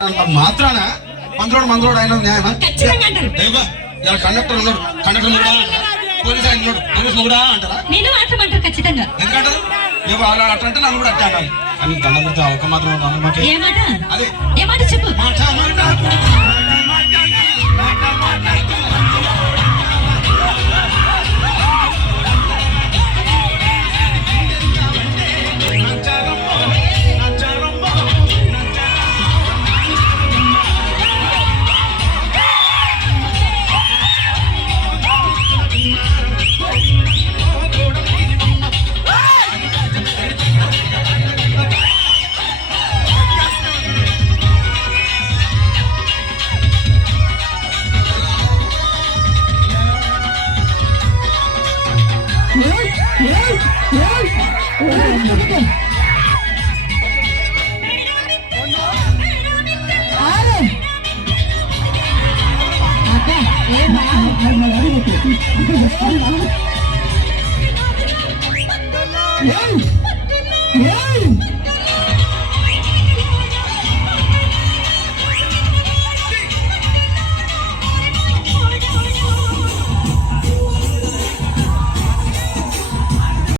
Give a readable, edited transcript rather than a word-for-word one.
మాత్రాన మందులోడు ఆయన న్యాయమా? ఖచ్చితంగా ఇలా కండక్టర్ ఉన్నాడు, కండక్టర్ కూడా పోలీస్ ఆయన ఉన్నాడు, పోలీస్ కూడా అంటారా? నేను మాట్లాడమంటారు ఖచ్చితంగా. ఎందుకంటారు? అలా అట్లా అంటే నన్ను కూడా అట్లా అంటారు. కానీ దండం పెడితే ఒక మాత్రం ఏ మాట? అదే ఏ మాట చెప్పు.